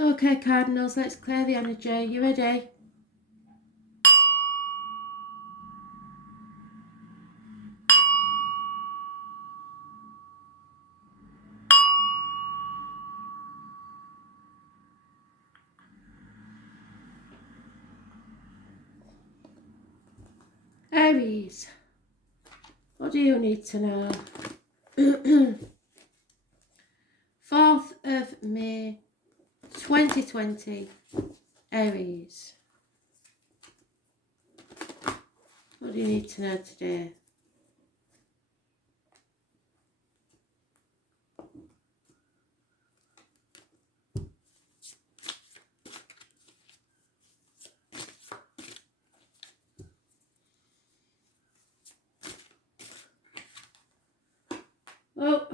Okay, Cardinals, let's clear the energy. You ready? Aries, what do you need to know? 4th of May 2020, Aries. What do you need to know today? Oh.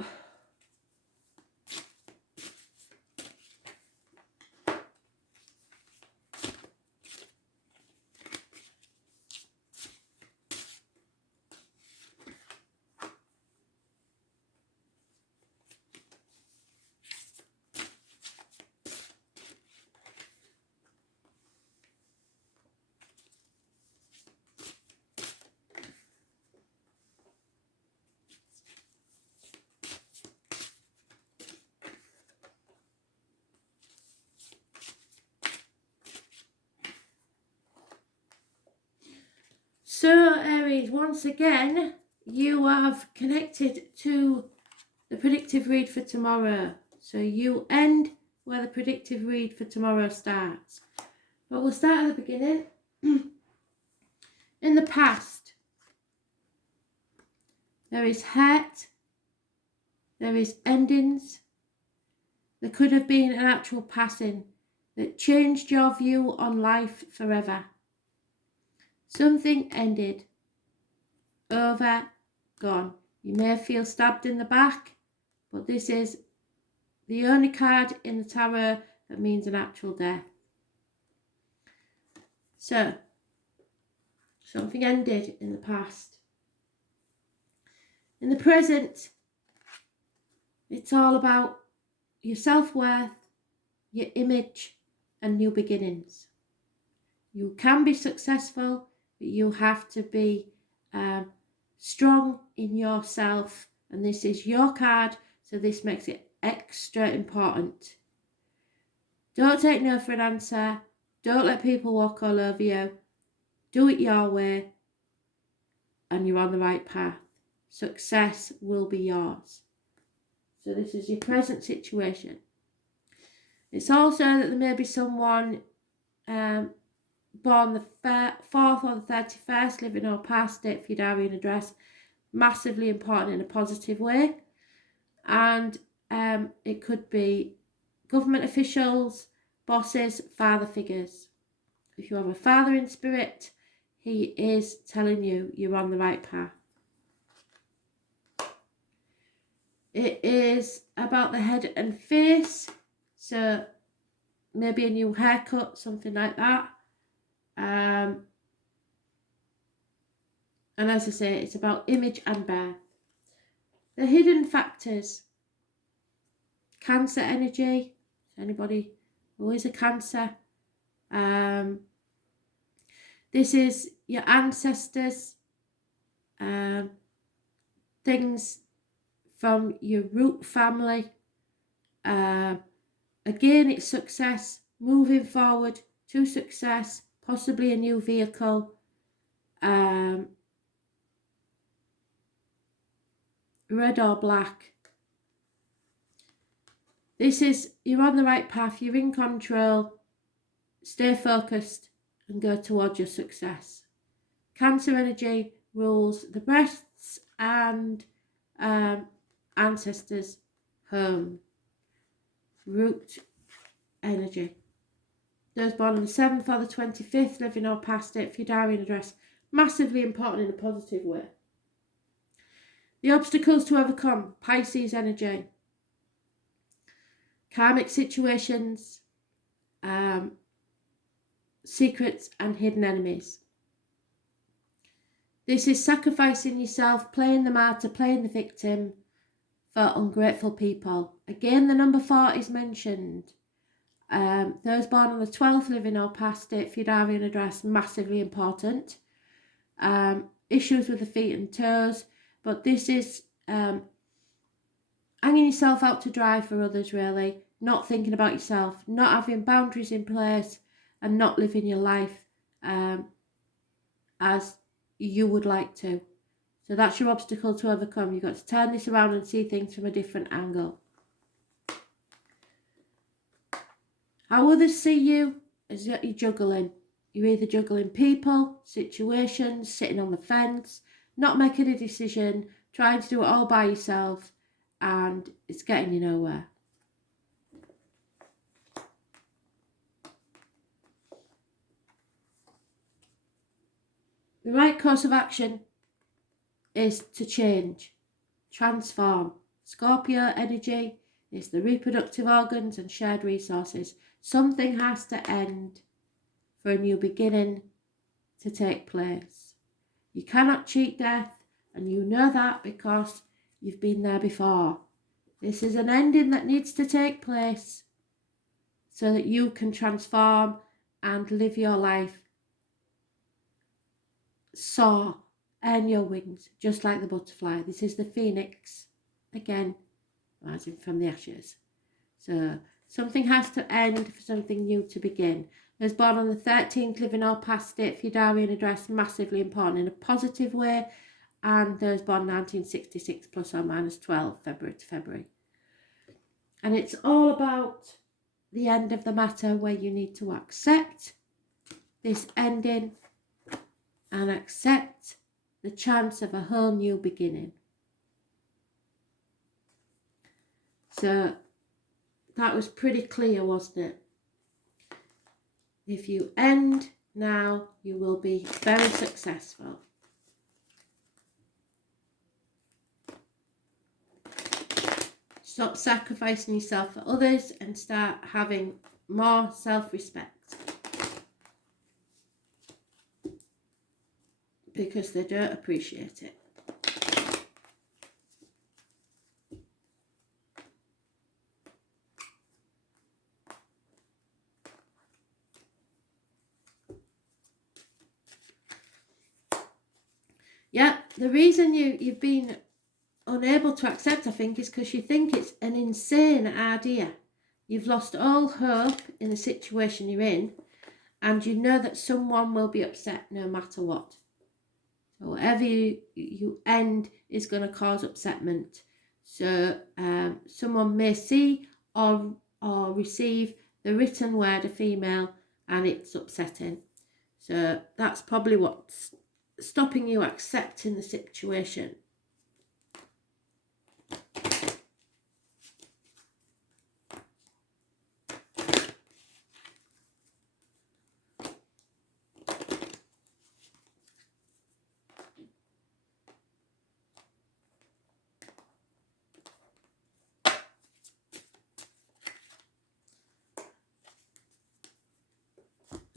So, Aries, once again, you have connected to the predictive read for tomorrow. So you end where the predictive read for tomorrow starts. But we'll start at the beginning. In the past, there is hurt, there is endings. There could have been an actual passing that changed your view on life forever. Something ended, over, gone. You may feel stabbed in the back, but this is the only card in the tarot that means an actual death. So, something ended in the past. In the present, it's all about your self-worth, your image, and new beginnings. You can be successful, but you have to be strong in yourself, and this is your card, so this makes it extra important. Don't take no for an answer. Don't let people walk all over you. Do it your way, and you're on the right path. Success will be yours. So this is your present situation. It's also that there may be someone born the 4th or the 31st, living or past, date for your diary and address. Massively important in a positive way. And it could be government officials, bosses, father figures. If you have a father in spirit, he is telling you you're on the right path. It is about the head and face, so maybe a new haircut, something like that. And as I say, it's about image and birth. The hidden factors. Cancer energy. Anybody who is a Cancer? This is your ancestors. Things from your root family. Again, it's success. Moving forward to success. Possibly a new vehicle. Red or black. This is, you're on the right path, you're in control, stay focused and go towards your success. Cancer energy rules the breasts and ancestors' home. Root energy. Those born on the 7th or the 25th, living or past it, for your diary and address. Massively important in a positive way. The obstacles to overcome. Pisces energy. Karmic situations, secrets and hidden enemies. This is sacrificing yourself, playing the martyr, playing the victim for ungrateful people. Again, the number 4 is mentioned. Those born on the 12th, living or past state, Fudarian address, massively important. Issues with the feet and toes, but this is hanging yourself out to dry for others, really, not thinking about yourself, not having boundaries in place, and not living your life as you would like to. So that's your obstacle to overcome. You've got to turn this around and see things from a different angle. How others see you is that you're juggling. You're either juggling people, situations, sitting on the fence, not making a decision, trying to do it all by yourself, and it's getting you nowhere. The right course of action is to change, transform. Scorpio energy is the reproductive organs and shared resources. Something has to end for a new beginning to take place. You cannot cheat death, and you know that because you've been there before. This is an ending that needs to take place so that you can transform and live your life. Soar, earn your wings, just like the butterfly. This is the phoenix, again, rising from the ashes. So something has to end for something new to begin. Those born on the 13th, living or past state, Fudarian address, massively important in a positive way. And those born 1966 plus or minus 12, February to February. And it's all about the end of the matter, where you need to accept this ending and accept the chance of a whole new beginning. So that was pretty clear, wasn't it? If you end now, you will be very successful. Stop sacrificing yourself for others and start having more self-respect. Because they don't appreciate it. Yeah, the reason you've been unable to accept, I think, is because you think it's an insane idea. You've lost all hope in the situation you're in, and you know that someone will be upset no matter what. So whatever you end is going to cause upsetment. So someone may see or receive the written word, a female, and it's upsetting. So that's probably what's stopping you accepting the situation.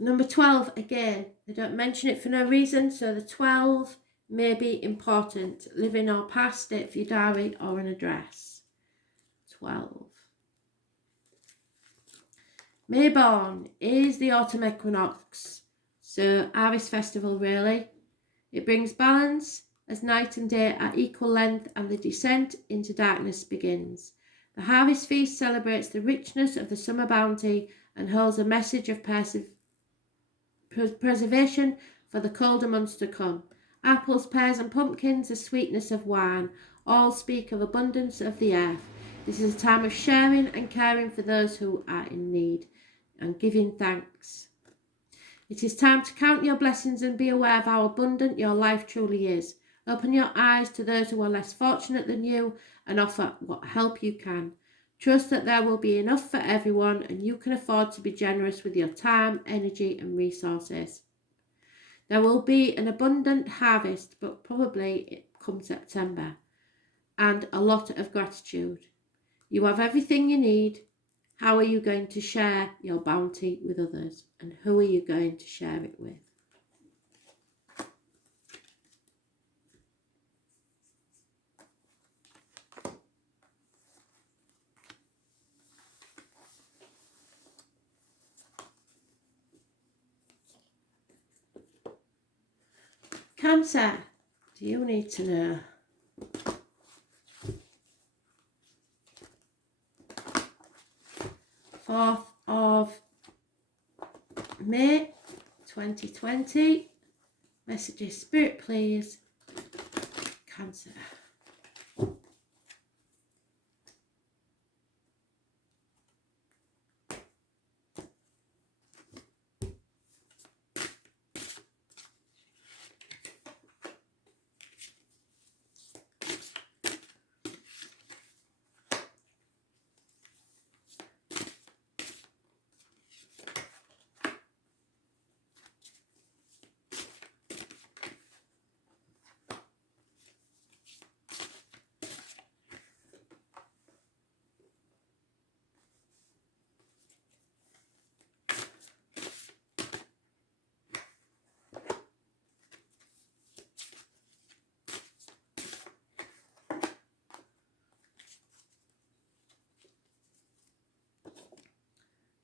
Number 12, again, they don't mention it for no reason, so the 12 may be important. Living or past state for your diary or an address. 12. Mayborn is the autumn equinox, so Aries festival really. It brings balance as night and day are equal length and the descent into darkness begins. The harvest feast celebrates the richness of the summer bounty and holds a message of preservation for the colder months to come. Apples, pears and pumpkins, the sweetness of wine, all speak of abundance of the earth. This is a time of sharing and caring for those who are in need and giving thanks. It is time to count your blessings and be aware of how abundant your life truly is. Open your eyes to those who are less fortunate than you and offer what help you can. Trust that there will be enough for everyone and you can afford to be generous with your time, energy and resources. There will be an abundant harvest, but probably come September, and a lot of gratitude. You have everything you need. How are you going to share your bounty with others? And who are you going to share it with? Cancer, do you need to know? Fourth of May 2020. Messages, Spirit, please. Cancer.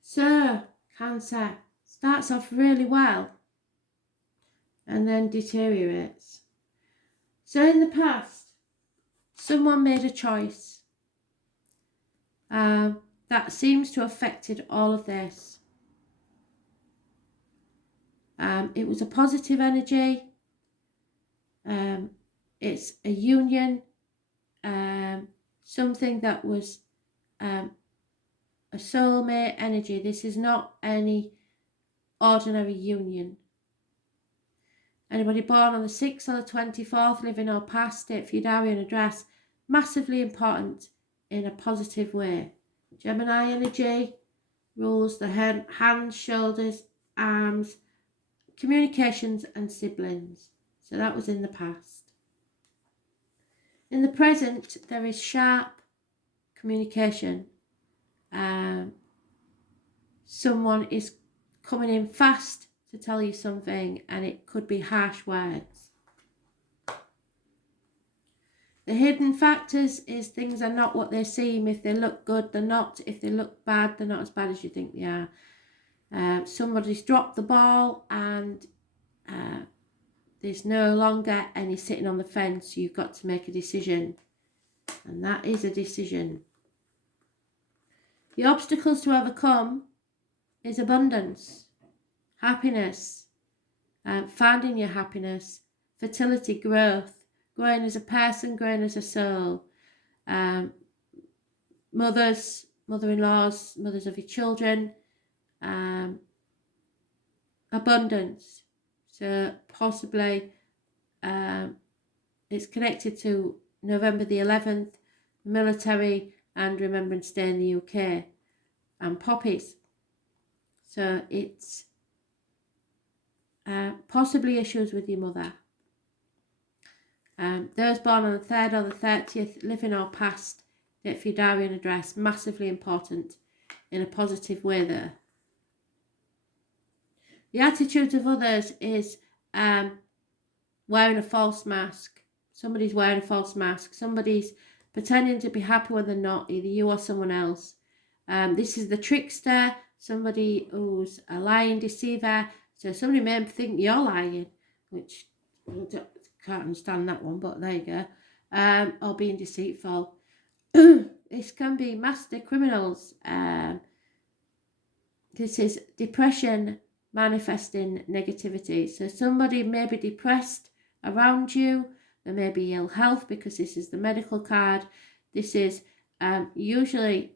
So, Cancer starts off really well and then deteriorates. So in the past, someone made a choice that seems to have affected all of this. It was a positive energy. It's a union, something that was a soulmate energy. This is not any ordinary union. Anybody born on the 6th or the 24th, living or past, date for your diary and address, massively important in a positive way. Gemini energy rules the hands, shoulders, arms, communications and siblings. So that was in the past. In the present, there is sharp communication. Someone is coming in fast to tell you something, and it could be harsh words. The hidden factors is things are not what they seem. If they look good, they're not. If they look bad, they're not as bad as you think they are. Somebody's dropped the ball and there's no longer any sitting on the fence. You've got to make a decision, and that is a decision. The obstacles to overcome is abundance, happiness, finding your happiness, fertility, growth, growing as a person, growing as a soul, mothers, mother-in-laws, mothers of your children, abundance. So possibly it's connected to November the 11th, military, and Remembrance Day in the UK, and poppies. So it's possibly issues with your mother. Those born on the 3rd or the 30th, living or past, date for your diary and address, massively important in a positive way there. The attitude of others is wearing a false mask. Somebody's wearing a false mask. Somebody's pretending to be happy when they're not, either you or someone else. This is the trickster, somebody who's a lying deceiver. So somebody may think you're lying, which I can't understand that one, but there you go. Or being deceitful. This can be master criminals. This is depression manifesting negativity. So somebody may be depressed around you. There may be ill health because this is the medical card. This is usually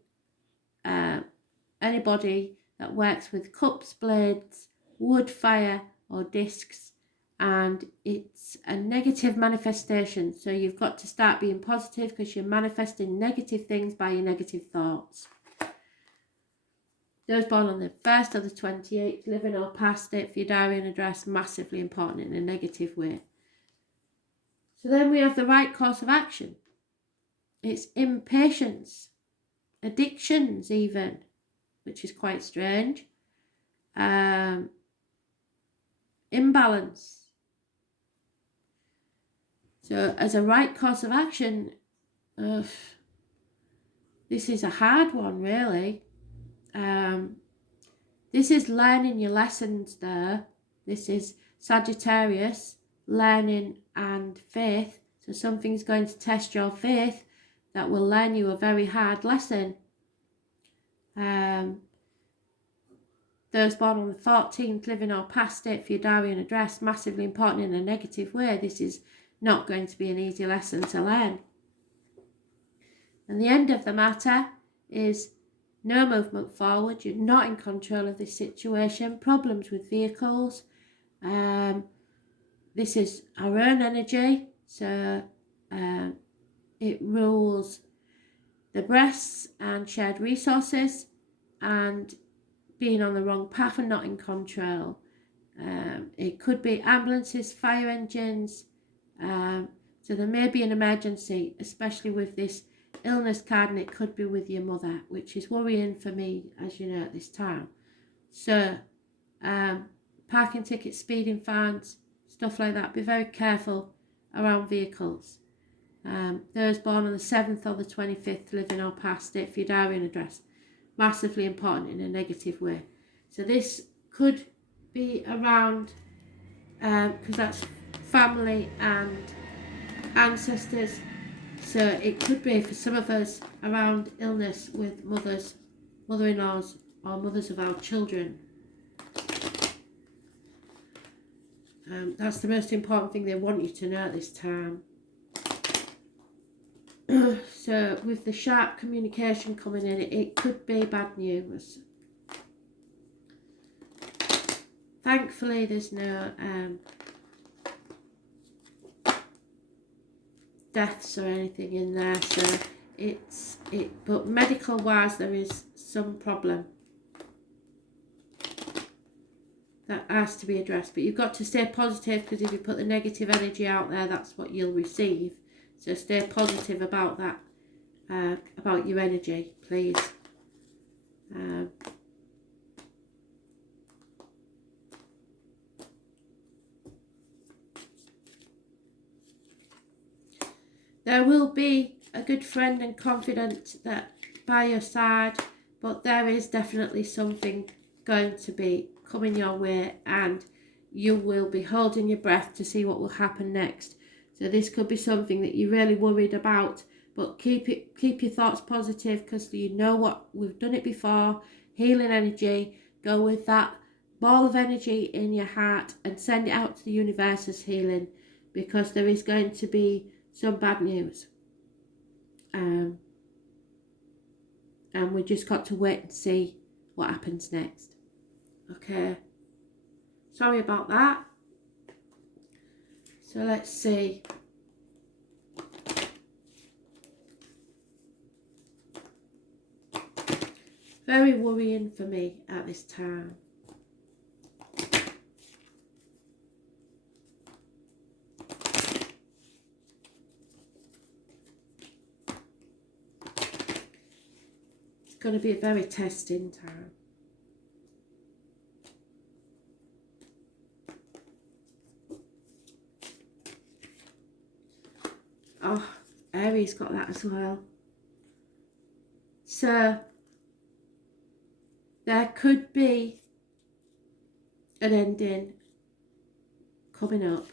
anybody that works with cups, blades, wood, fire or discs, and it's a negative manifestation. So you've got to start being positive because you're manifesting negative things by your negative thoughts. Those born on the 1st or the 28th, living or past, date for your diary and address, massively important in a negative way. So then we have the right course of action. It's impatience, addictions even, which is quite strange. Imbalance. So as a right course of action, this is a hard one really. This is learning your lessons there. This is Sagittarius, learning and faith. So something's going to test your faith that will learn you a very hard lesson. Those born on the 14th, living or past it for your diary and address, massively important in a negative way. This is not going to be an easy lesson to learn. And the end of the matter is no movement forward. You're not in control of this situation. Problems with vehicles. This is our own energy. So it rules the breasts and shared resources and being on the wrong path and not in control. It could be ambulances, fire engines. So there may be an emergency, especially with this illness card, and it could be with your mother, which is worrying for me, as you know, at this time. So parking tickets, speeding fines, stuff like that. Be very careful around vehicles. Those born on the 7th or the 25th, living or past it for your diary and address. Massively important in a negative way. So this could be around, because that's family and ancestors. So it could be for some of us around illness with mothers, mother-in-laws, or mothers of our children. That's the most important thing they want you to know at this time. So with the sharp communication coming in, it could be bad news. Thankfully, there's no deaths or anything in there, so but medical wise there is some problem that has to be addressed. But you've got to stay positive, because if you put the negative energy out there, that's what you'll receive. So stay positive about that, about your energy, please. There will be a good friend and confidant that by your side, but there is definitely something going to be coming your way, and you will be holding your breath to see what will happen next. So this could be something that you're really worried about, but keep your thoughts positive, because you know what, we've done it before. Healing energy, go with that ball of energy in your heart and send it out to the universe as healing, because there is going to be some bad news. And we just got to wait and see what happens next. Okay. Sorry about that. So let's see. Very worrying for me at this time. It's going to be a very testing time. Oh, Aries got that as well. So there could be an ending coming up.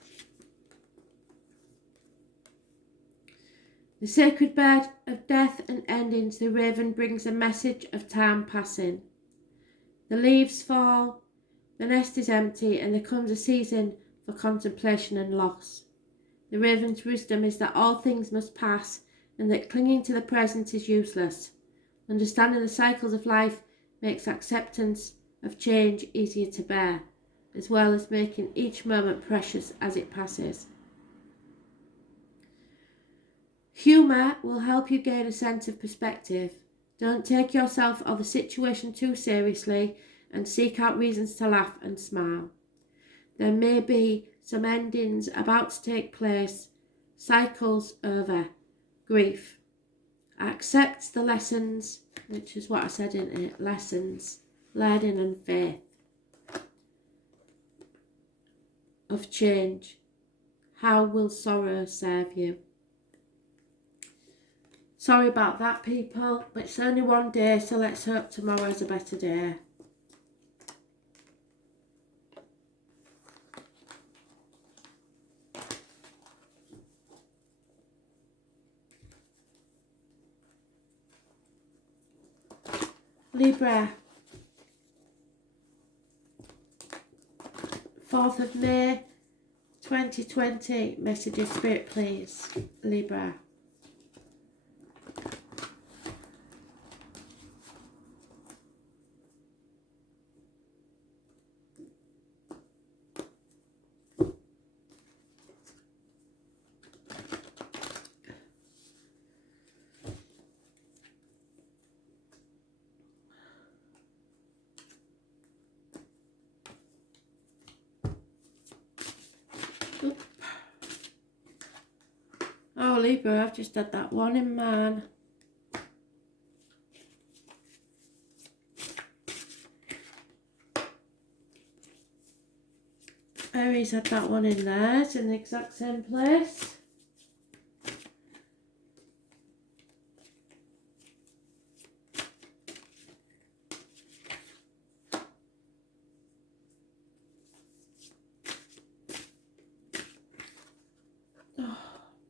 The sacred bird of death and endings, the raven, brings a message of time passing. The leaves fall, the nest is empty, and there comes a season for contemplation and loss. The raven's wisdom is that all things must pass, and that clinging to the present is useless. Understanding the cycles of life makes acceptance of change easier to bear, as well as making each moment precious as it passes. Humour will help you gain a sense of perspective. Don't take yourself or the situation too seriously, and seek out reasons to laugh and smile. There may be some endings about to take place, cycles over, grief. Accept the lessons, which is what I said in it, lessons, learning and faith of change. How will sorrow serve you? Sorry about that, people, but it's only one day, so let's hope tomorrow's a better day. Libra, 4th of May 2020, messages Spirit please, Libra. Oh, Libra, I've just had that one in man. Aries had that one in there. It's in the exact same place. Oh,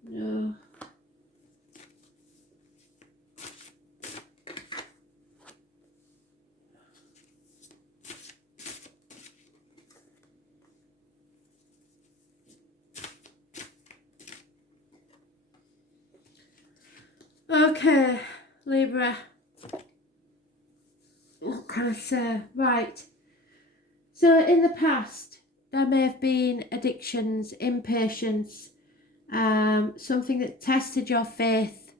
no. Okay, Libra. What can I say? Right. So in the past, there may have been addictions, impatience, something that tested your faith,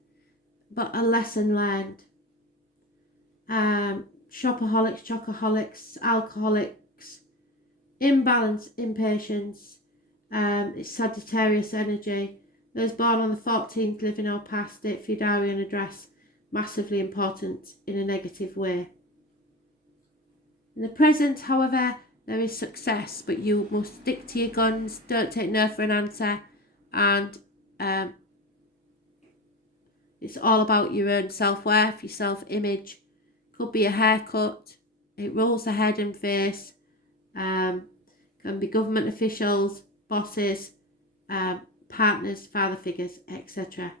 but a lesson learned. Shopaholics, chocoholics, alcoholics, imbalance, impatience, it's Sagittarius energy. Those born on the 14th, living or past it for your diary and address, massively important in a negative way. In the present, however, there is success, but you must stick to your guns, don't take no for an answer, and it's all about your own self-worth, your self-image. Could be a haircut, it rules the head and face, can be government officials, bosses, partners, father figures, etc.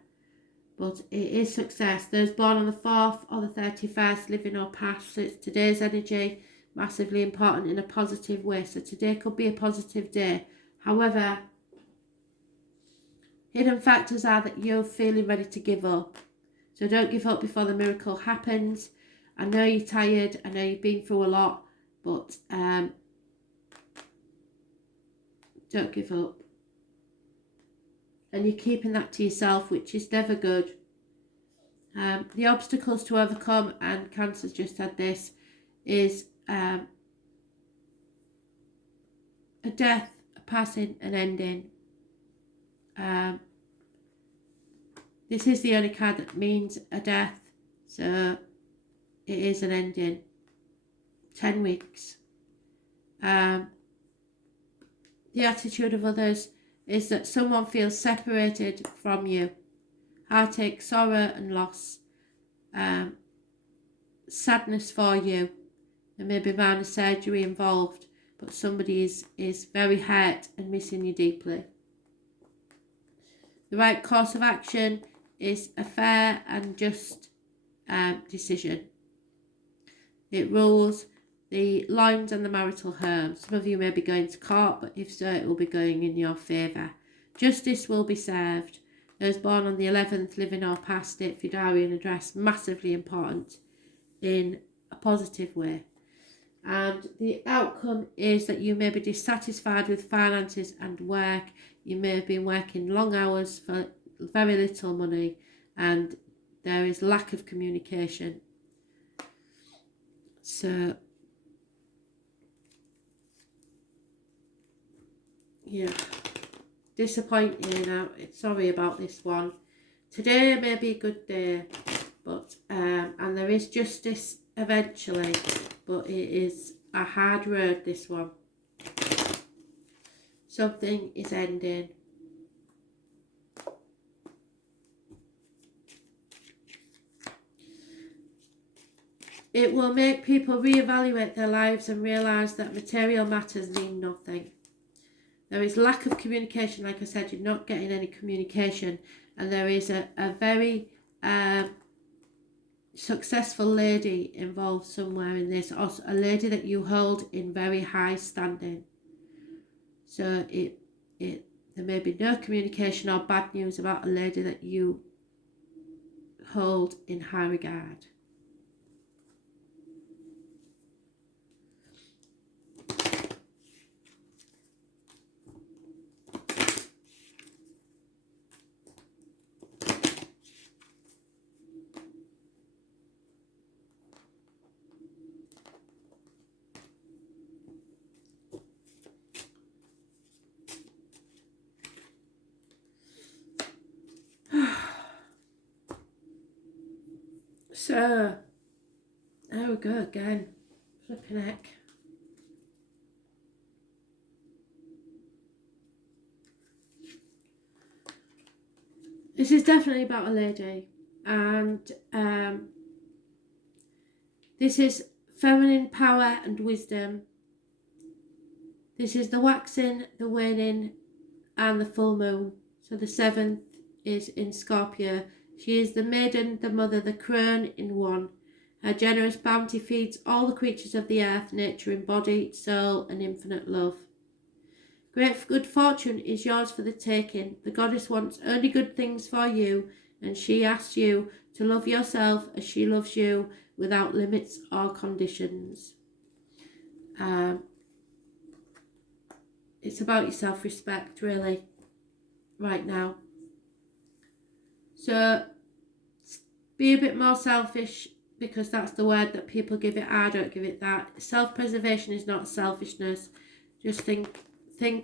But it is success. Those born on the 4th or the 31st, living or past, so it's today's energy, massively important in a positive way. So today could be a positive day. However, hidden factors are that you're feeling ready to give up. So don't give up before the miracle happens. I know you're tired, I know you've been through a lot, but don't give up. And you're keeping that to yourself, which is never good. The obstacles to overcome, and Cancer's just had this, is a death, a passing, an ending. This is the only card that means a death, so it is an ending. 10 weeks. The attitude of others is that someone feels separated from you. Heartache, sorrow and loss. Sadness for you. There may be minor surgery involved, but somebody is very hurt and missing you deeply. The right course of action is a fair and just decision. It rules the lines and the marital home. Some of you may be going to court, but if so, it will be going in your favour. Justice will be served. Those born on the 11th, living or past it, for diary and address, massively important in a positive way. And the outcome is that you may be dissatisfied with finances and work. You may have been working long hours for very little money, and there is lack of communication. So, yeah, disappointing. Sorry about this one. Today may be a good day, but and there is justice eventually, but it is a hard road, this one. Something is ending. It will make people reevaluate their lives and realise that material matters mean nothing. There is lack of communication. Like I said, you're not getting any communication, and there is a very successful lady involved somewhere in this, or a lady that you hold in very high standing. So there may be no communication or bad news about a lady that you hold in high regard. So, there we go again. Flipping heck. This is definitely about a lady, and this is feminine power and wisdom. This is the waxing, the waning, and the full moon. So the 7th is in Scorpio. She is the maiden, the mother, the crone in one. Her generous bounty feeds all the creatures of the earth, nature in body, soul, and infinite love. Great good fortune is yours for the taking. The goddess wants only good things for you, and she asks you to love yourself as she loves you, without limits or conditions. It's about your self-respect, really, right now. So be a bit more selfish, because that's the word that people give it. I don't give it that. Self-preservation is not selfishness. Just think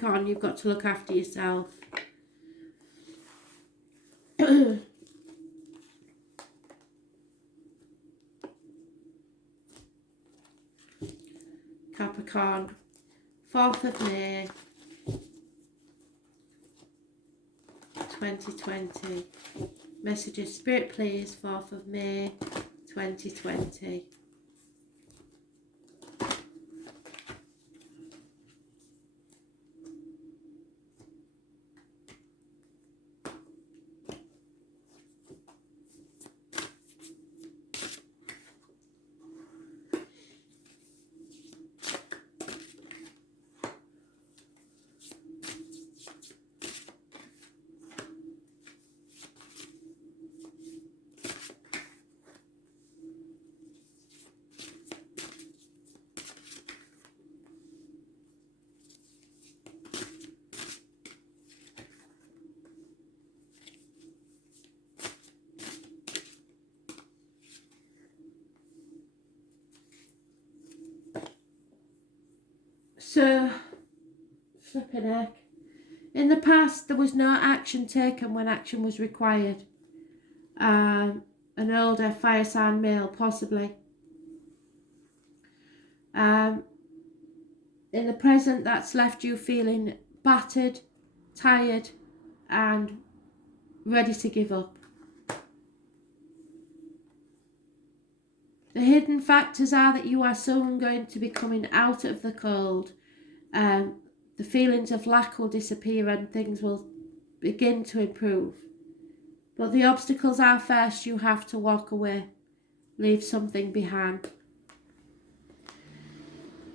on, you've got to look after yourself. Capricorn, 4th of May 2020. Messages, Spirit please, 4th of May 2020. So, flipping heck. In the past, there was no action taken when action was required. An older fire sign male, possibly. In the present, that's left you feeling battered, tired, and ready to give up. The hidden factors are that you are soon going to be coming out of the cold. The feelings of lack will disappear and things will begin to improve. But the obstacles are, first you have to walk away, leave something behind.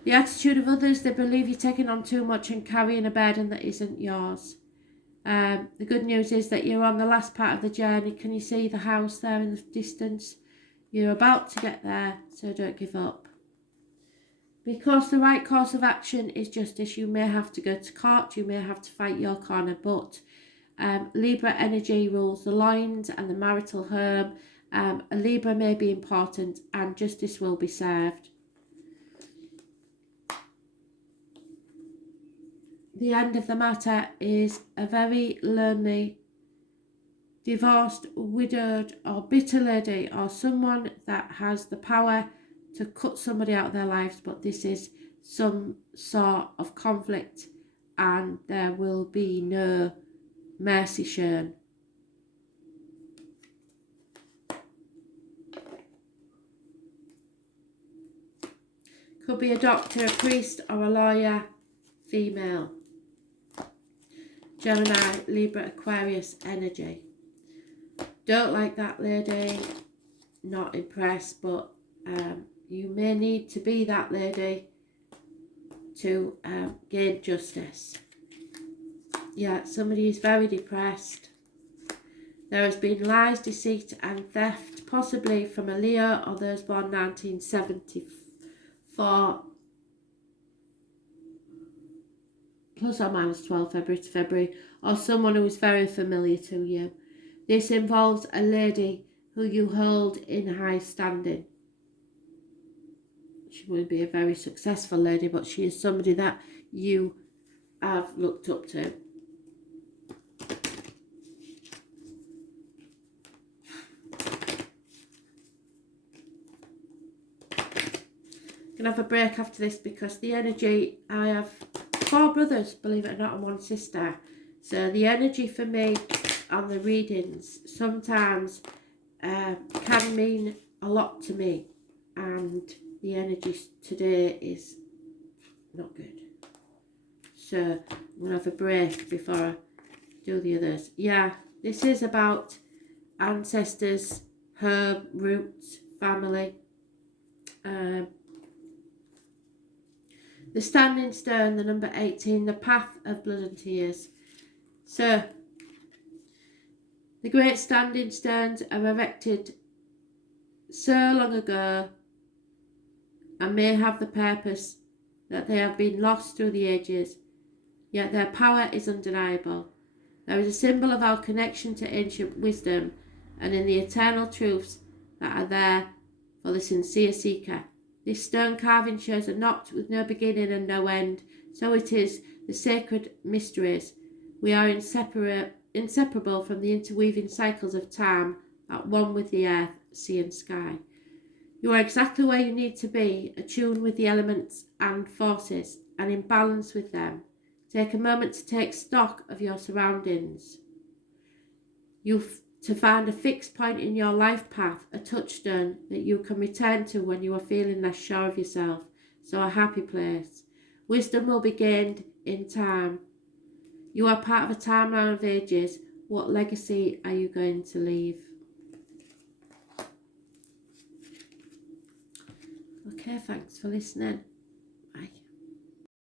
The attitude of others, they believe you're taking on too much and carrying a burden that isn't yours. The good news is that you're on the last part of the journey. Can you see the house there in the distance? You're about to get there, so don't give up. Because the right course of action is justice, you may have to go to court, you may have to fight your corner, but Libra energy rules the loins and the marital home. A Libra may be important and justice will be served. The end of the matter is a very lonely, divorced, widowed or bitter lady, or someone that has the power to cut somebody out of their lives, but this is some sort of conflict and there will be no mercy shown. Could be a doctor, a priest or a lawyer, female. Gemini, Libra, Aquarius energy. Don't like that lady. not impressed, but you may need to be that lady to gain justice. Yeah, somebody is very depressed. There has been lies, deceit and theft, possibly from a Leo or those born 1974, plus or minus 12 February to February, or someone who is very familiar to you. This involves a lady who you hold in high standing. She would be a very successful lady, but she is somebody that you have looked up to. I'm going to have a break after this because the energy, I have 4 brothers, believe it or not, and 1 sister. So the energy for me on the readings sometimes can mean a lot to me, and the energy today is not good. So I'm going to have a break before I do the others. Yeah, this is about ancestors, home, roots, family. The standing stone, the number 18, the path of blood and tears. So, the great standing stones are erected so long ago and may have the purpose that they have been lost through the ages, yet their power is undeniable. There is a symbol of our connection to ancient wisdom and in the eternal truths that are there for the sincere seeker. This stone carving shows a knot with no beginning and no end. So it is the sacred mysteries. We are inseparable from the interweaving cycles of time, at one with the earth, sea and sky. You are exactly where you need to be, attuned with the elements and forces, and in balance with them. Take a moment to take stock of your surroundings. To find a fixed point in your life path, a touchstone that you can return to when you are feeling less sure of yourself. So a happy place. Wisdom will be gained in time. You are part of a timeline of ages. What legacy are you going to leave? Okay, thanks for listening.